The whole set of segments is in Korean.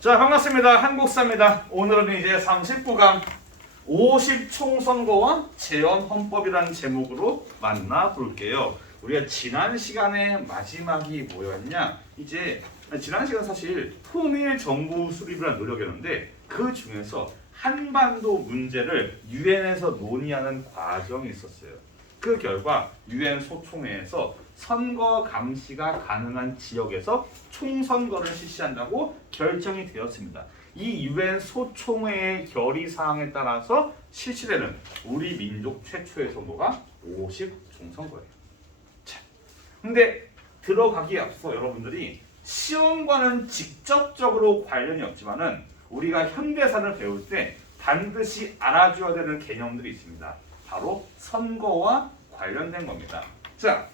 자, 반갑습니다. 한국사입니다. 오늘은 이제 39강 50총선거와 재헌헌법이라는 제목으로 만나볼게요. 우리가 지난 시간에 마지막이 뭐였냐? 이제 지난 시간 사실 통일 정부 수립이라는 노력이었는데 그 중에서 한반도 문제를 유엔에서 논의하는 과정이 있었어요. 그 결과 유엔 소총회에서 선거 감시가 가능한 지역에서 총선거를 실시한다고 결정이 되었습니다. 이 유엔 소총회의 결의 사항에 따라서 실시되는 우리 민족 최초의 선거가 50 총선거예요. 자, 근데 들어가기에 앞서 여러분들이 시험과는 직접적으로 관련이 없지만은 우리가 현대사를 배울 때 반드시 알아줘야 되는 개념들이 있습니다. 바로 선거와 관련된 겁니다. 자,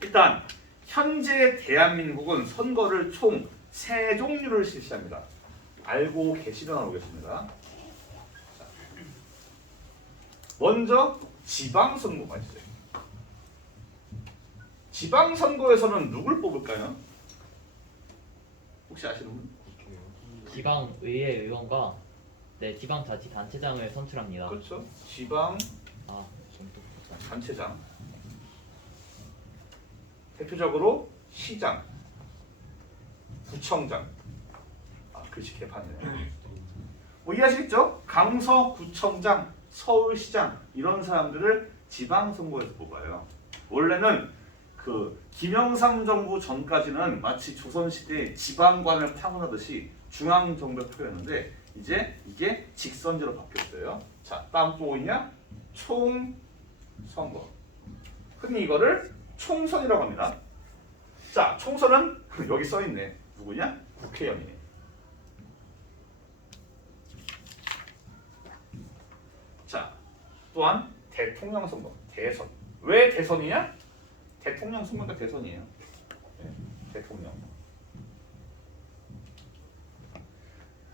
일단 현재 대한민국은 선거를 총 3종류를 실시합니다. 알고 계시려나 보겠습니다. 자, 먼저 지방선거가 있어요. 지방선거에서는 누굴 뽑을까요? 혹시 아시는 분? 지방의회 의원과 지방자치단체장을 선출합니다. 그렇죠. 지방 아, 단체장, 대표적으로 시장, 구청장. 글씨 개판이네요. 뭐 이해하시겠죠? 강서구청장, 서울시장 이런 사람들을 지방선거에서 뽑아요. 원래는 그 김영삼 정부 전까지는 마치 조선시대 지방관을 파견하듯이 중앙정부에 파견했는데 이제 이게 직선제로 바뀌었어요. 자, 다음 또 뭐있냐? 총선거. 흔히 이거를 총선이라고 합니다. 자, 총선은 여기 써있네. 누구냐? 국회의원이네. 자, 또한 대통령 선거, 대선. 왜 대선이냐? 대통령 선거가 대선이에요. 네, 대통령.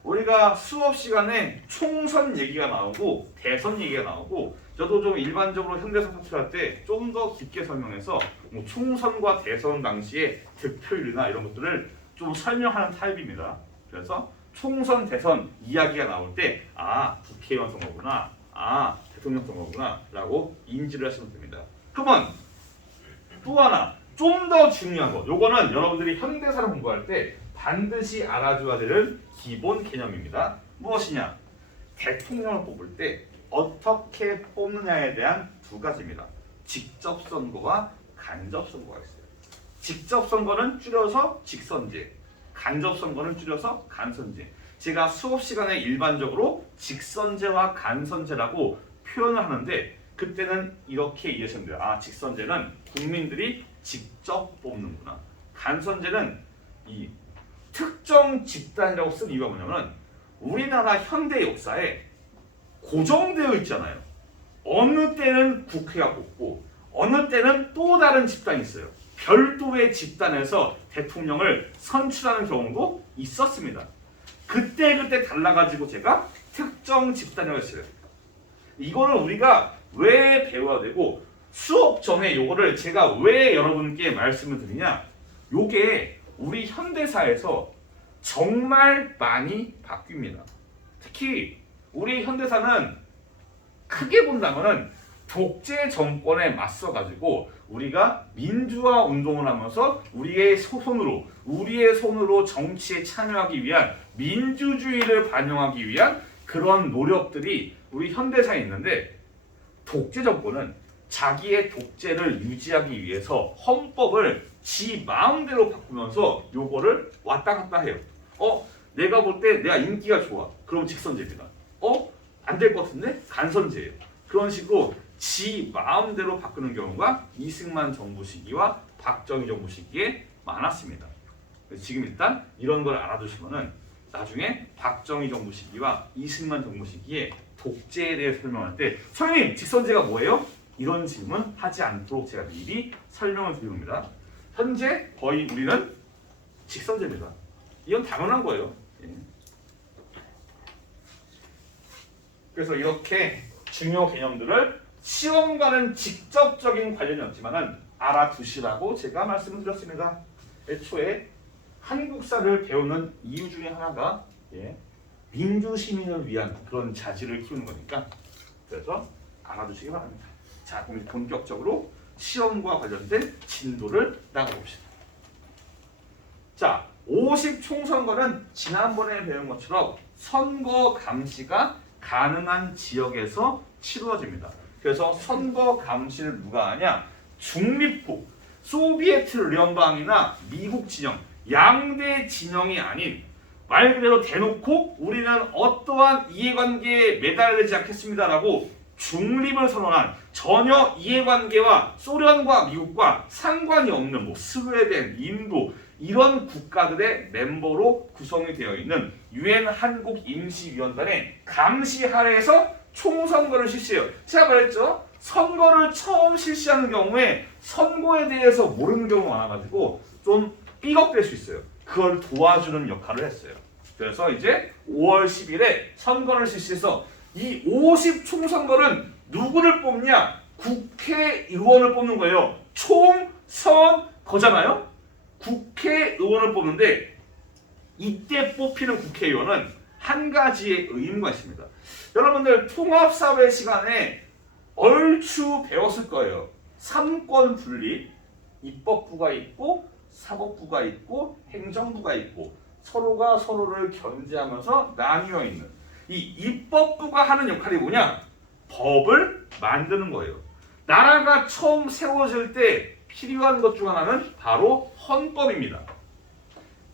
우리가 수업 시간에 총선 얘기가 나오고 대선 얘기가 나오고 저도 좀 일반적으로 현대사 파출할 때 좀 더 깊게 설명해서 뭐 총선과 대선 당시의 득표율이나 이런 것들을 좀 설명하는 타입입니다. 그래서 총선, 대선 이야기가 나올 때 국회의원 선거구나, 대통령 선거구나 라고 인지를 하시면 됩니다. 그러면 또 하나 좀 더 중요한 거, 요거는 여러분들이 현대사를 공부할 때 반드시 알아줘야 되는 기본 개념입니다. 무엇이냐? 대통령을 뽑을 때 어떻게 뽑느냐에 대한 두 가지입니다. 직접 선거와 간접 선거가 있어요. 직접 선거는 줄여서 직선제, 간접 선거는 줄여서 간선제. 제가 수업 시간에 일반적으로 직선제와 간선제라고 표현을 하는데 그때는 이렇게 이해하시면 돼요. 직선제는 국민들이 직접 뽑는구나. 간선제는 이 특정 집단이라고 쓴 이유가 뭐냐면 우리나라 현대 역사에 고정되어 있잖아요. 어느 때는 국회가 뽑고 어느 때는 또 다른 집단이 있어요. 별도의 집단에서 대통령을 선출하는 경우도 있었습니다. 그때 달라가지고 제가 특정 집단이라고 했어요. 이거를 우리가 왜 배워야 되고 수업 전에 이거를 제가 왜 여러분께 말씀을 드리냐? 요게 우리 현대사에서 정말 많이 바뀝니다. 특히 우리 현대사는 크게 본다면은 독재 정권에 맞서가지고 우리가 민주화 운동을 하면서 우리의 손으로 정치에 참여하기 위한 민주주의를 반영하기 위한 그런 노력들이 우리 현대사에 있는데 독재 정권은 자기의 독재를 유지하기 위해서 헌법을 지 마음대로 바꾸면서 요거를 왔다 갔다 해요. 내가 볼 때 내가 인기가 좋아. 그럼 직선제입니다. 안 될 것 같은데? 간선제예요. 그런 식으로 지 마음대로 바꾸는 경우가 이승만 정부 시기와 박정희 정부 시기에 많았습니다. 그래서 지금 일단 이런 걸 알아두시면은 나중에 박정희 정부 시기와 이승만 정부 시기에 독재에 대해 설명할 때 선생님 직선제가 뭐예요? 이런 질문 하지 않도록 제가 미리 설명을 드립니다. 현재 거의 우리는 직선제입니다. 이건 당연한 거예요. 그래서 이렇게 중요 개념들을 시험과는 직접적인 관련이 없지만은 알아두시라고 제가 말씀을 드렸습니다. 애초에 한국사를 배우는 이유 중에 하나가 민주 시민을 위한 그런 자질을 키우는 거니까 그래서 알아두시기 바랍니다. 자, 그럼 본격적으로 시험과 관련된 진도를 나가봅시다. 자, 50 총선거는 지난번에 배운 것처럼 선거 감시가 가능한 지역에서 치루어집니다. 그래서 선거 감시를 누가 하냐? 중립국, 소비에트 연방이나 미국 진영, 양대 진영이 아닌 말 그대로 대놓고 우리는 어떠한 이해관계에 매달리지 않겠습니다라고 중립을 선언한 전혀 이해관계와 소련과 미국과 상관이 없는 뭐 스웨덴, 인도 이런 국가들의 멤버로 구성이 되어 있는 유엔 한국임시위원단의 감시 하에서 총선거를 실시해요. 제가 말했죠. 선거를 처음 실시하는 경우에 선거에 대해서 모르는 경우가 많아가지고 좀 삐걱될 수 있어요. 그걸 도와주는 역할을 했어요. 그래서 이제 5월 10일에 선거를 실시해서 이 50 총선거는 누구를 뽑냐? 국회의원을 뽑는 거예요. 총선거잖아요. 국회의원을 뽑는데 이때 뽑히는 국회의원은 한 가지의 의무가 있습니다. 여러분들 통합사회 시간에 얼추 배웠을 거예요. 3권 분립, 입법부가 있고 사법부가 있고 행정부가 있고 서로가 서로를 견제하면서 나뉘어 있는 이 입법부가 하는 역할이 뭐냐? 법을 만드는 거예요. 나라가 처음 세워질 때 필요한 것 중 하나는 바로 헌법입니다.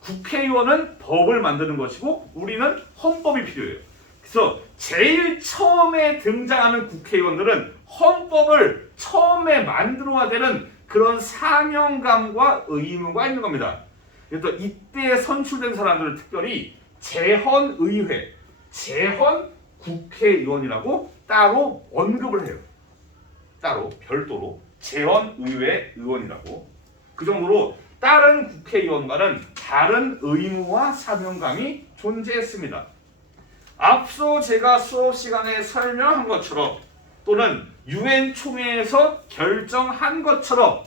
국회의원은 법을 만드는 것이고 우리는 헌법이 필요해요. 그래서 제일 처음에 등장하는 국회의원들은 헌법을 처음에 만들어야 되는 그런 사명감과 의무가 있는 겁니다. 그래서 이때 선출된 사람들을 특별히 재헌의회, 재헌국회의원이라고 따로 언급을 해요. 따로 별도로 재헌의회 의원이라고. 그 정도로 다른 국회의원과는 다른 의무와 사명감이 존재했습니다. 앞서 제가 수업 시간에 설명한 것처럼 또는 유엔 총회에서 결정한 것처럼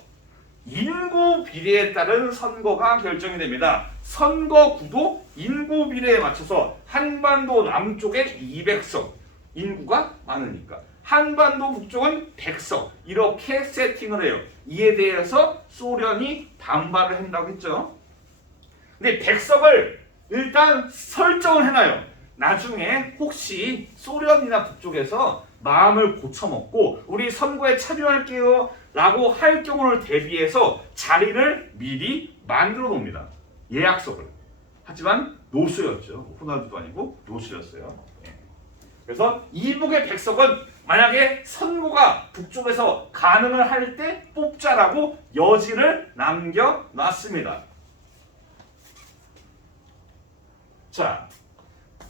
인구 비례에 따른 선거가 결정이 됩니다. 선거구도 인구 비례에 맞춰서 한반도 남쪽에 200석, 인구가 많으니까. 한반도 북쪽은 100석, 이렇게 세팅을 해요. 이에 대해서 소련이 반발을 한다고 했죠. 근데 100석을 일단 설정을 해놔요. 나중에 혹시 소련이나 북쪽에서 마음을 고쳐먹고 우리 선거에 참여할게요 라고 할 경우를 대비해서 자리를 미리 만들어 놓습니다. 예약석을. 하지만 노수였죠. 호날두도 아니고 노수였어요. 그래서 이북의 100석은 만약에 선거가 북쪽에서 가능을 할 때 뽑자라고 여지를 남겨놨습니다. 자,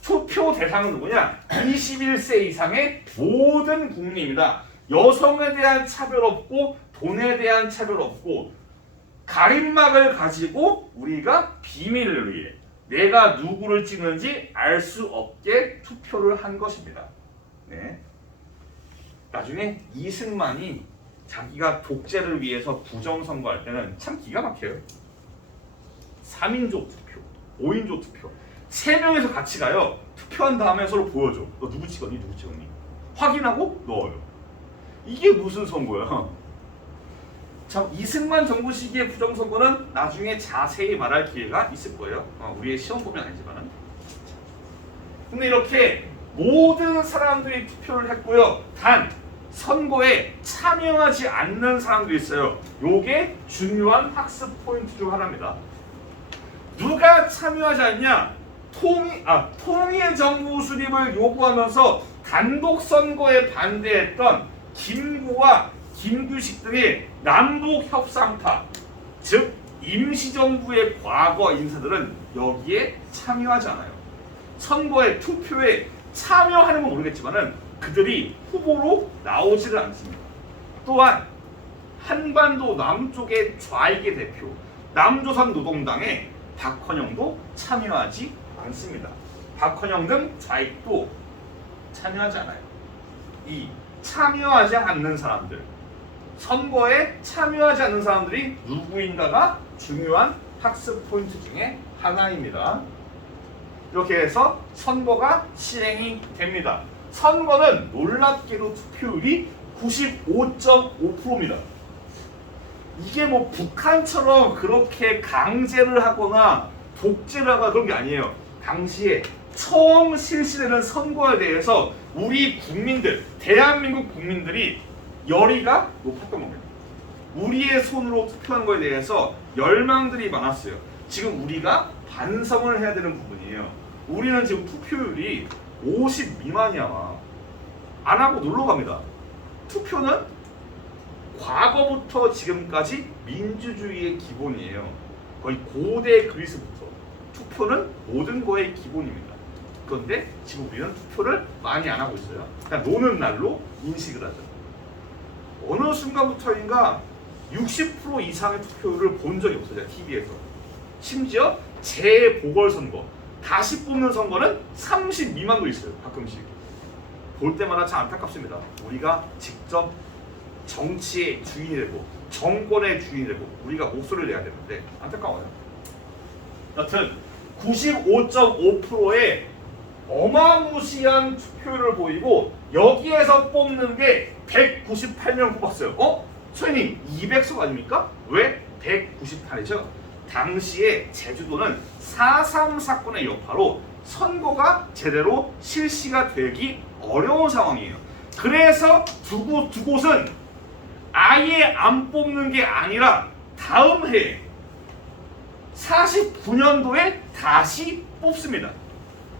투표 대상은 누구냐? 21세 이상의 모든 국민입니다. 여성에 대한 차별 없고 돈에 대한 차별 없고 가림막을 가지고 우리가 비밀을 위해 내가 누구를 찍는지 알 수 없게 투표를 한 것입니다. 네. 나중에 이승만이 자기가 독재를 위해서 부정선거할 때는 참 기가 막혀요. 3인조 투표, 5인조 투표 3명에서 같이 가요. 투표한 다음에 서로 보여줘. 너 누구 찍었니? 누구 찍었니? 확인하고 넣어요. 이게 무슨 선거야? 참 이승만 정부 시기의 부정선거는 나중에 자세히 말할 기회가 있을 거예요. 우리의 시험 보면 아니지만은. 근데 이렇게 모든 사람들이 투표를 했고요. 단 선거에 참여하지 않는 사람들이 있어요. 요게 중요한 학습 포인트 중 하나입니다. 누가 참여하지 않냐? 통일 정부 수립을 요구하면서 단독 선거에 반대했던 김구와 김규식 등의 남북 협상파, 즉 임시정부의 과거 인사들은 여기에 참여하지 않아요. 선거에 투표에 참여하는 건 모르겠지만은 그들이 후보로 나오지를 않습니다. 또한 한반도 남쪽의 좌익의 대표 남조선 노동당의 박헌영도 참여하지 않습니다. 박헌영 등 좌익도 참여하지 않아요. 이 참여하지 않는 사람들, 선거에 참여하지 않는 사람들이 누구인가가 중요한 학습 포인트 중에 하나입니다. 이렇게 해서 선거가 시행이 됩니다. 선거는 놀랍게도 투표율이 95.5%입니다. 이게 뭐 북한처럼 그렇게 강제를 하거나 독재를 하거나 그런 게 아니에요. 당시에 처음 실시되는 선거에 대해서 우리 국민들, 대한민국 국민들이 열의가 높았던 겁니다. 우리의 손으로 투표한 거에 대해서 열망들이 많았어요. 지금 우리가 반성을 해야 되는 부분이에요. 우리는 지금 투표율이 50 미만이야. 안 하고 놀러 갑니다. 투표는 과거부터 지금까지 민주주의의 기본이에요. 거의 고대 그리스부터 투표는 모든 거의 기본입니다. 그런데 지금 우리는 투표를 많이 안 하고 있어요. 그냥 노는 날로 인식을 하죠. 어느 순간부터인가 60% 이상의 투표율을 본 적이 없어요. TV에서. 심지어 재보궐선거, 다시 뽑는 선거는 30 미만도 있어요. 가끔씩. 볼 때마다 참 안타깝습니다. 우리가 직접 정치의 주인이 되고 정권의 주인이 되고 우리가 목소리를 내야 되는데 안타까워요. 여튼 95.5%의 어마무시한 투표율을 보이고 여기에서 뽑는 게 198명 뽑았어요. 소연님 200석 아닙니까? 왜 198이죠? 당시에 제주도는 4.3 사건의 여파로 선거가 제대로 실시가 되기 어려운 상황이에요. 그래서 두 곳은 아예 안 뽑는 게 아니라 다음 해에 49년도에 다시 뽑습니다.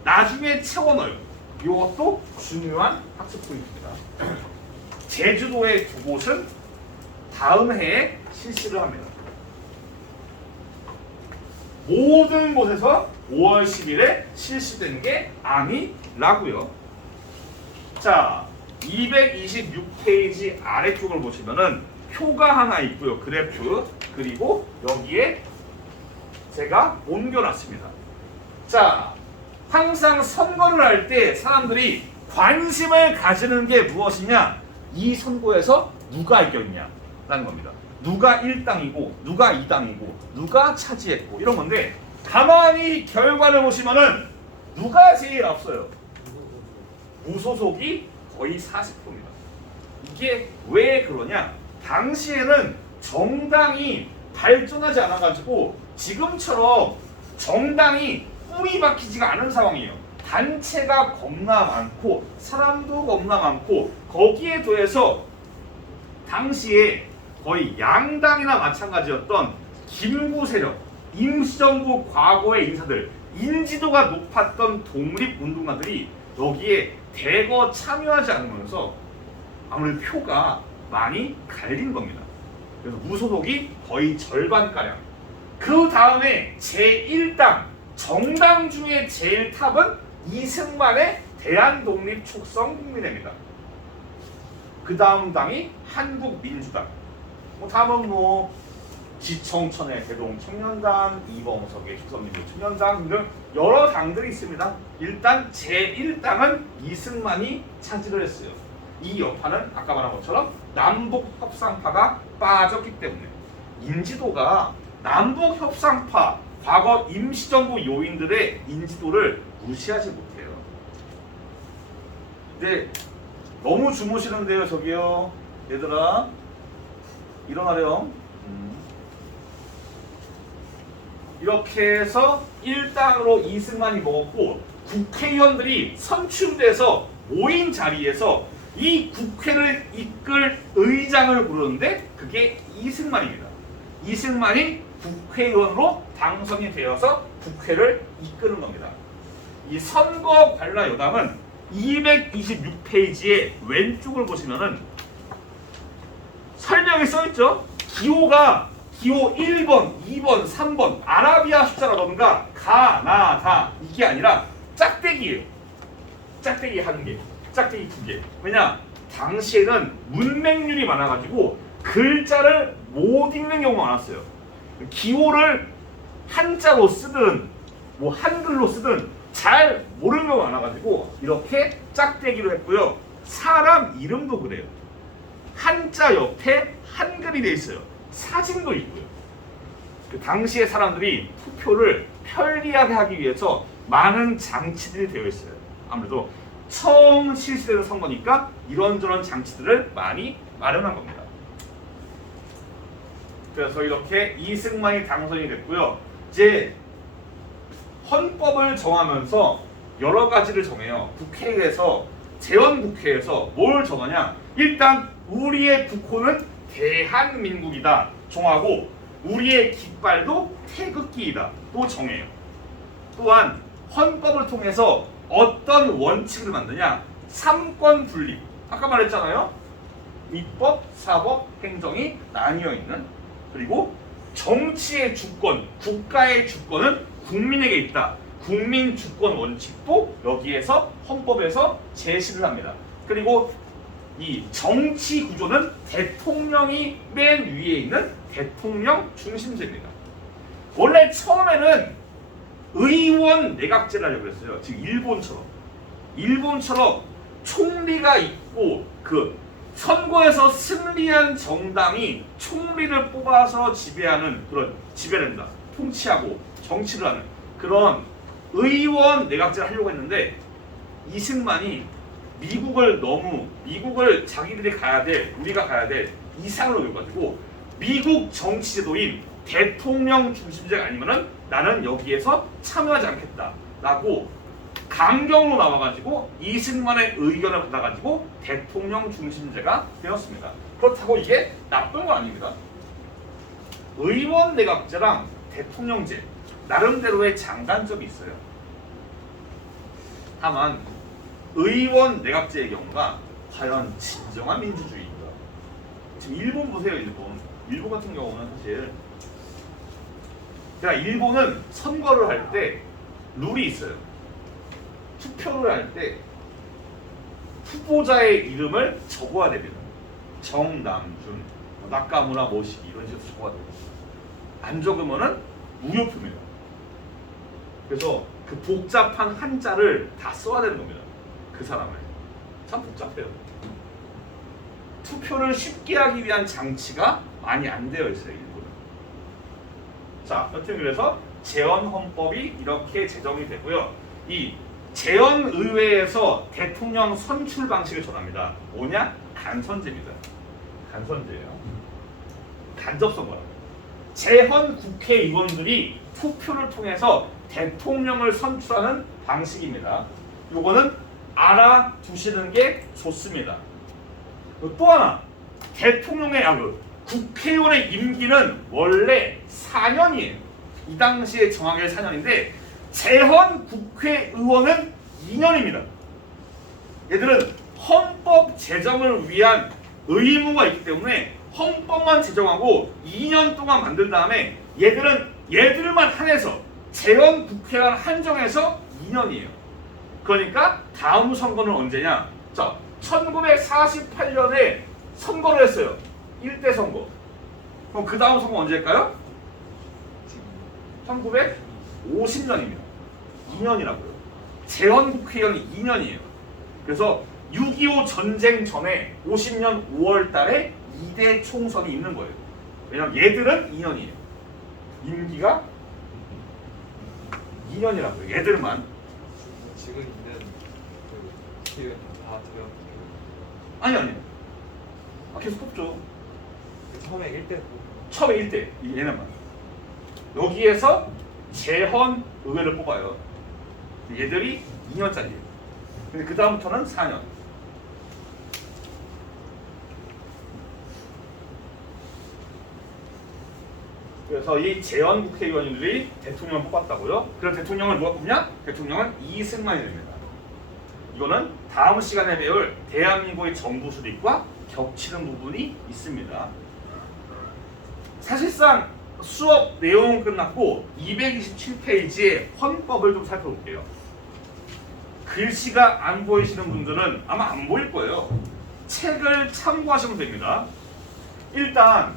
나중에 채워 넣어요. 이것도 중요한 학습 포인트입니다. 제주도의 두 곳은 다음 해에 실시를 합니다. 모든 곳에서 5월 10일에 실시된 게 아니라고요. 자, 226페이지 아래쪽을 보시면은 표가 하나 있고요. 그래프. 그리고 여기에 제가 옮겨놨습니다. 자, 항상 선거를 할 때 사람들이 관심을 가지는 게 무엇이냐? 이 선거에서 누가 이겼냐라는 겁니다. 누가 1당이고 누가 2당이고 누가 차지했고 이런 건데 가만히 결과를 보시면은 누가 제일 앞서요? 무소속이 거의 40%입니다. 이게 왜 그러냐? 당시에는 정당이 발전하지 않아가지고 지금처럼 정당이 뿌리 박히지가 않은 상황이에요. 단체가 겁나 많고 사람도 겁나 많고 거기에 더해서 당시에 거의 양당이나 마찬가지였던 김구 세력, 임시정부 과거의 인사들, 인지도가 높았던 독립운동가들이 여기에 대거 참여하지 않으면서 아무래도 표가 많이 갈린 겁니다. 그래서 무소속이 거의 절반가량. 그 다음에 제1당, 정당 중에 제일 탑은 이승만의 대한독립촉성국민회입니다. 그 다음 당이 한국민주당. 다음은 지청천의 대동청년당, 이범석의 조선민주청년당 등 여러 당들이 있습니다. 일단 제1당은 이승만이 차지를 했어요. 이 여파는 아까 말한 것처럼 남북협상파가 빠졌기 때문에 인지도가 남북협상파, 과거 임시정부 요인들의 인지도를 무시하지 못해요. 근데 너무 주무시는데요, 저기요. 얘들아, 일어나렴. 이렇게 해서 1당으로 이승만이 먹었고 국회의원들이 선출돼서 모인 자리에서 이 국회를 이끌 의장을 부르는데 그게 이승만입니다. 이승만이 국회의원으로 당선이 되어서 국회를 이끄는 겁니다. 이 선거 관라 여당은 226페이지의 왼쪽을 보시면은 설명이 써있죠. 기호가 기호 1번, 2번, 3번 아라비아 숫자라던가 가, 나, 다 이게 아니라 짝대기예요. 짝대기 한 개, 짝대기 두 개. 왜냐? 당시에는 문맹률이 많아가지고 글자를 못 읽는 경우가 많았어요. 기호를 한자로 쓰든 한글로 쓰든 잘 모르는 경우가 많아가지고 이렇게 짝대기로 했고요. 사람 이름도 그래요. 한자 옆에 한글이 돼 있어요. 사진도 있고요. 그 당시에 사람들이 투표를 편리하게 하기 위해서 많은 장치들이 되어 있어요. 아무래도 처음 실시되는 선거니까 이런저런 장치들을 많이 마련한 겁니다. 그래서 이렇게 이승만이 당선이 됐고요. 이제 헌법을 정하면서 여러 가지를 정해요. 국회에서 재헌국회에서 뭘 정하냐? 일단 우리의 국호는 대한민국이다 정하고 우리의 깃발도 태극기이다 또 정해요. 또한 헌법을 통해서 어떤 원칙을 만드냐? 삼권 분립. 아까 말했잖아요. 입법, 사법, 행정이 나뉘어 있는. 그리고 정치의 주권, 국가의 주권은 국민에게 있다. 국민 주권 원칙도 여기에서 헌법에서 제시를 합니다. 그리고 이 정치 구조는 대통령이 맨 위에 있는 대통령 중심제입니다. 원래 처음에는 의원 내각제를 하려고 했어요. 지금 일본처럼 총리가 있고 그 선거에서 승리한 정당이 총리를 뽑아서 지배하는 그런 지배를 합니다. 통치하고 정치를 하는 그런 의원 내각제를 하려고 했는데 이승만이 미국을 자기들이 우리가 가야 될 이상을 여겨가지고 미국 정치 제도인 대통령 중심제가 아니면은 나는 여기에서 참여하지 않겠다라고 강경으로 나와가지고 이승만의 의견을 받아가지고 대통령 중심제가 되었습니다. 그렇다고 이게 나쁜 건 아닙니다. 의원 내각제랑 대통령제 나름대로의 장단점이 있어요. 다만 의원 내각제의 경우가 과연 진정한 민주주의인가? 지금 일본 보세요. 일본 같은 경우는 사실 그러니까 일본은 선거를 할 때 룰이 있어요. 투표를 할 때 후보자의 이름을 적어야 됩니다. 정남준, 나카무라 모시기 이런 식으로 적어야 됩니다. 안 적으면은 무효표입니다. 그래서 그 복잡한 한자를 다 써야 되는 겁니다. 그 사람을. 참 복잡해요. 투표를 쉽게 하기 위한 장치가 많이 안 되어 있어요. 일본은. 자, 여튼 그래서 재헌헌법이 이렇게 제정이 되고요. 이 재헌의회에서 대통령 선출 방식을 정합니다. 뭐냐? 간선제입니다. 간선제예요. 간접선거라. 재헌 국회의원들이 투표를 통해서 대통령을 선출하는 방식입니다. 요거는 알아두시는 게 좋습니다. 또 하나, 국회의원의 임기는 원래 4년이에요. 이 당시에 정하게 4년인데 재헌 국회의원은 2년입니다. 얘들은 헌법 제정을 위한 의무가 있기 때문에 헌법만 제정하고 2년 동안 만든 다음에 얘들만 한해서 재헌 국회의원 한정해서 2년이에요. 그러니까 다음 선거는 언제냐? 자, 1948년에 선거를 했어요. 1대 선거. 그럼 그 다음 선거 언제일까요? 1950년입니다. 2년이라고요. 재헌국회의원이 2년이에요. 그래서 6.25 전쟁 전에 50년 5월 달에 2대 총선이 있는 거예요. 왜냐면 얘들은 2년이에요. 임기가 2년이라고요. 얘들만. 지금 있는 그 기회는 다 들어요. 아니. 계속 뽑죠. 처음에 1대 처음에 1대. 얘네만. 여기에서 재헌의회를 뽑아요. 얘들이 2년짜리예요. 근데 그 다음부터는 4년. 그래서 이 재헌 국회의원들이 대통령을 뽑았다고요. 그럼 대통령을 누가 뽑냐? 대통령은 이승만이 됩니다. 이거는 다음 시간에 배울 대한민국의 정부 수립과 겹치는 부분이 있습니다. 사실상 수업 내용은 끝났고 227페이지의 헌법을 좀 살펴볼게요. 글씨가 안 보이시는 분들은 아마 안 보일 거예요. 책을 참고하시면 됩니다. 일단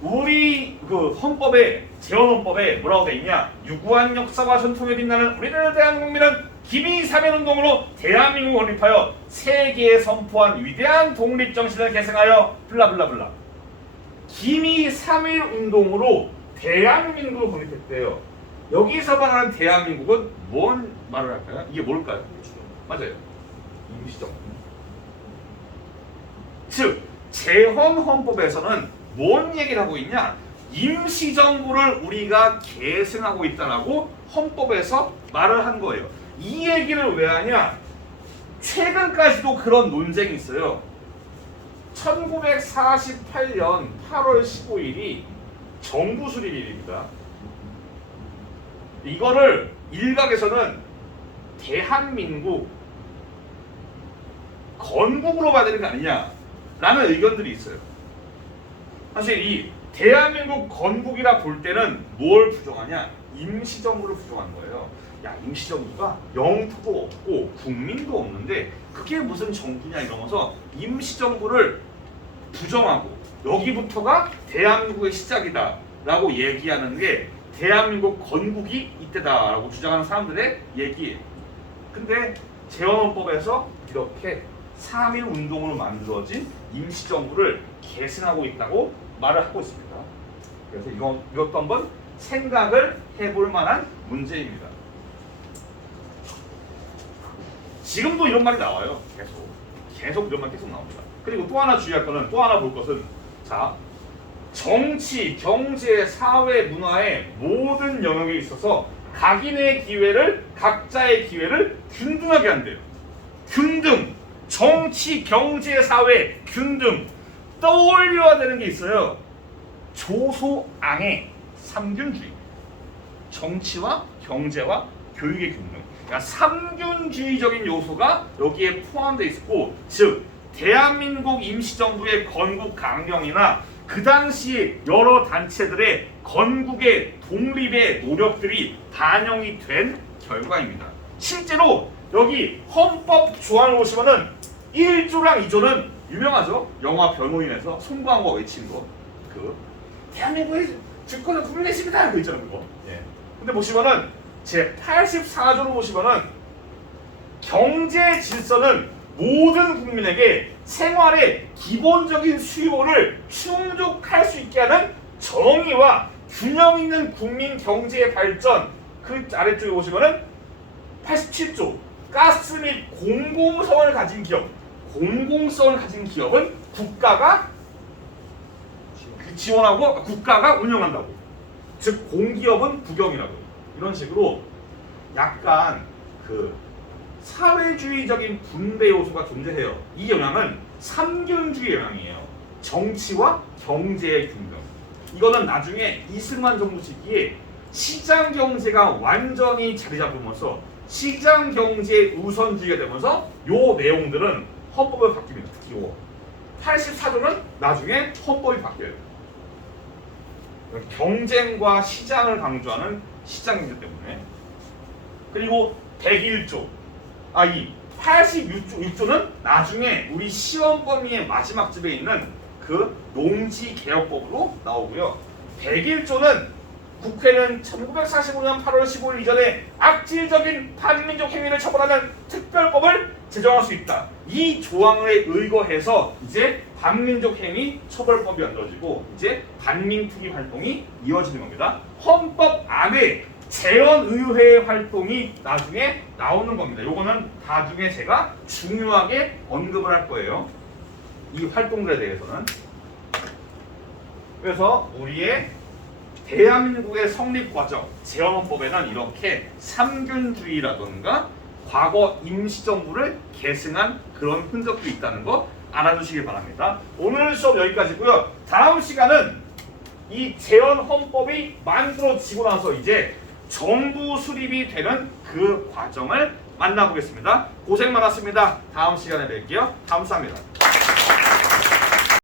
우리 그 헌법에 재헌헌법에 뭐라고 돼 있냐? 유구한 역사와 전통에 빛나는 우리들 대한국민은 기미3.1운동으로 대한민국을 건립하여 세계에 선포한 위대한 독립정신을 계승하여 블라블라블라. 기미3.1운동으로 대한민국을 건립했대요. 여기서 말하는 대한민국은 뭔 말을 할까요? 이게 뭘까요? 맞아요. 임시정부. 즉 재헌헌법에서는 뭔 얘기를 하고 있냐? 임시정부를 우리가 계승하고 있다라고 헌법에서 말을 한 거예요. 이 얘기를 왜 하냐? 최근까지도 그런 논쟁이 있어요. 1948년 8월 15일이 정부 수립일입니다. 이거를 일각에서는 대한민국 건국으로 봐야 되는 거 아니냐라는 의견들이 있어요. 사실 이 대한민국 건국이라 볼 때는 뭘 부정하냐? 임시정부를 부정하는 거예요. 야, 임시정부가 영토도 없고 국민도 없는데 그게 무슨 정부냐 이러면서 임시정부를 부정하고 여기부터가 대한민국의 시작이다 라고 얘기하는 게 대한민국 건국이 이때다라고 주장하는 사람들의 얘기예요. 근데 재헌헌법에서 이렇게 3.1 운동으로 만들어진 임시정부를 계승하고 있다고 말을 하고 있습니다. 그래서 이것도 한번 생각을 해볼 만한 문제입니다. 지금도 이런 말이 나와요. 계속 이런 말 계속 나옵니다. 그리고 또 하나 주의할 거는 또 하나 볼 것은 자 정치, 경제, 사회, 문화의 모든 영역에 있어서 각자의 기회를 균등하게 한대요. 균등, 정치, 경제, 사회, 균등 떠올려야 되는 게 있어요. 조소앙의 삼균주의. 정치와 경제와 교육의 균등. 그러니까 삼균주의적인 요소가 여기에 포함되어 있고, 즉 대한민국 임시정부의 건국 강령이나 그 당시 여러 단체들의 건국의 독립의 노력들이 반영이 된 결과입니다. 실제로 여기 헌법 조항을 보시면은 1조랑 2조는 유명하죠. 영화 변호인에서 송광호가 외친 거. 그 대한민국의 주권은 국민의 힘이다 이거 있잖아요. 그거. 예. 근데 보시면은 제 84조로 보시면은 경제 질서는 모든 국민에게 생활의 기본적인 수요를 충족할 수 있게 하는 정의와 균형 있는 국민 경제의 발전. 그 아래쪽에 보시면은 87조 가스 및 공공성을 가진 기업. 공공성을 가진 기업은 국가가 지원하고 국가가 운영한다고. 즉 공기업은 국영이라고. 이런 식으로 약간 그 사회주의적인 분배 요소가 존재해요. 이 영향은 삼균주의 영향이에요. 정치와 경제의 균등. 이거는 나중에 이승만 정부 시기에 시장 경제가 완전히 자리 잡으면서 시장 경제 우선주의가 되면서 요 내용들은 헌법에 바뀝니다. 특히 요 84조는 나중에 헌법이 바뀌어요. 경쟁과 시장을 강조하는 시장 경제 때문에. 그리고 101조. 이 86조는 나중에 우리 시험 범위의 마지막 집에 있는 그 농지개혁법으로 나오고요. 101조는 국회는 1945년 8월 15일 이전에 악질적인 반민족 행위를 처벌하는 특별법을 제정할 수 있다. 이 조항에 의거해서 이제 반민족 행위 처벌법이 만들어지고 이제 반민특위 활동이 이어지는 겁니다. 헌법 안에 재헌의회 활동이 나중에 나오는 겁니다. 요거는 나중에 제가 중요하게 언급을 할 거예요. 이 활동들에 대해서는. 그래서 우리의 대한민국의 성립 과정, 재헌헌법에는 이렇게 삼균주의라던가 과거 임시정부를 계승한 그런 흔적도 있다는 거 알아두시길 바랍니다. 오늘 수업 여기까지고요. 다음 시간은 이 재헌헌법이 만들어지고 나서 이제 정부 수립이 되는 그 과정을 만나보겠습니다. 고생 많았습니다. 다음 시간에 뵐게요. 감사합니다.